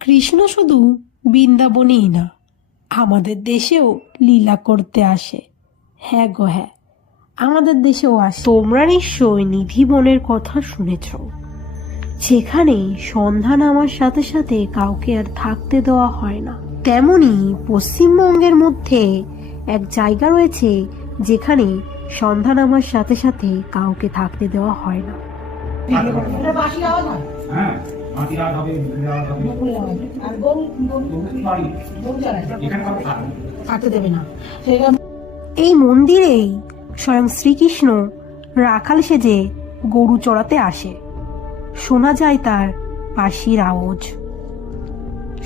কৃষ্ণ শুধু বৃন্দাবনেই না, আমাদের দেশেও লীলা করতে আসে। হ্যাঁ গো হ্যাঁ, আমাদের দেশেও আসে। তোমরা নিশ্চয় নিধিবনের কথা শুনেছ, যেখানে সন্ধ্যা নামার সাথে সাথে কাউকে আর থাকতে দেওয়া হয় না। তেমনি পশ্চিমবঙ্গের মধ্যে এক জায়গা রয়েছে যেখানে সন্ধ্যা নামার সাথে সাথে কাউকে থাকতে দেওয়া হয় না। এই মন্দিরেই স্বয়ং শ্রীকৃষ্ণ রাখাল সেজে গরু চড়াতে আসে। শোনা যায় তার বাঁশির আওয়াজ।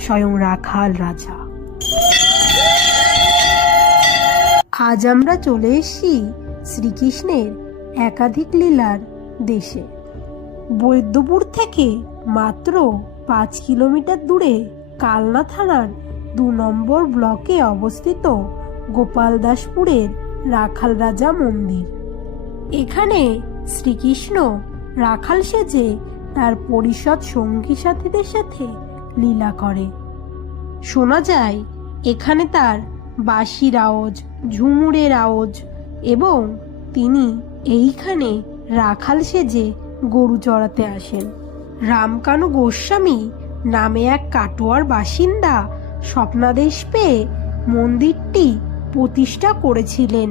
স্বয়ং রাখাল রাজা। আজ আমরা চলে এসেছি শ্রীকৃষ্ণের একাধিক লীলার দেশে। বৈদ্যপুর থেকে মাত্র 5 কিলোমিটার দূরে কালনা থানার 2 নম্বর ব্লকে অবস্থিত গোপালদাসপুরের রাখাল রাজা মন্দির। এখানে শ্রীকৃষ্ণ রাখাল সেজে তার পরিষদ সঙ্গী সাথীদের সাথে লীলা করে। শোনা যায় এখানে তার বাঁশির আওয়াজ, ঝুমুরের আওয়াজ, এবং তিনি এইখানে রাখাল সেজে গরু চড়াতে আসেন। রামকানু গোস্বামী নামে এক কাটোয়ার বাসিন্দা স্বপ্নাদেশ পেয়ে মন্দিরটি প্রতিষ্ঠা করেছিলেন।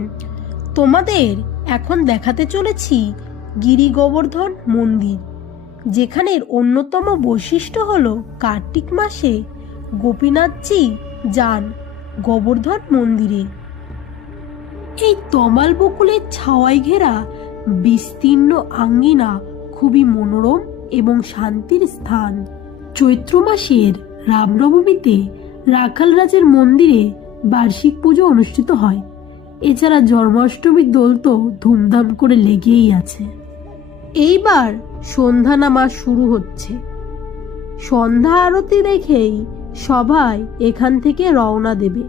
তোমাদের এখন দেখাতে চলেছি গিরি গোবর্ধন মন্দির, যেখানের অন্যতম বৈশিষ্ট্য হলো কার্তিক মাসে গোপীনাথজি যান গোবর্ধন মন্দিরে। এই তমাল বকুলের ছাওয়ায় ঘেরা বিস্তীর্ণ আঙ্গিনা খুবই মনোরম এবং শান্তির স্থান। চৈত্র মাসের রামনবমীতে রাখাল রাজের মন্দিরে বার্ষিক পুজো অনুষ্ঠিত হয়। এছাড়া জন্মাষ্টমীর দোল তো ধুমধাম করে লেগেই আছে। এইবার সন্ধ্যা নামা শুরু হচ্ছে। সন্ধ্যা আরতি দেখেই সবাই এখান থেকে রওনা দেবে।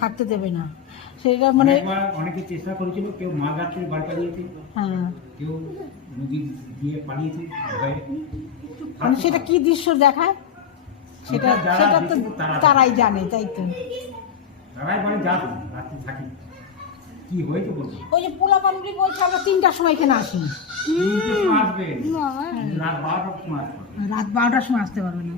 থাকতে দেবে না, সেটা মানে অনেকে চেষ্টা করেছিল, কেউ মাছ রাত্রে বাড়ি পালিয়েছে, কেউ নদী দিয়ে পালিয়েছে ভয়ে। মানে সেটা কি দৃশ্য দেখায় সেটা সেটা তো তারাই জানে, তাই তো তারাই বলে যা রাত্রি থাকি কি হয়েছে বলবো। ওই যে পোলা পানগুলি বলছে আমরা 3টার সময় এখানে আসি, আসবে রাত 12টার সময় আসবে, রাত 12টার সময় আসতে পারবে না।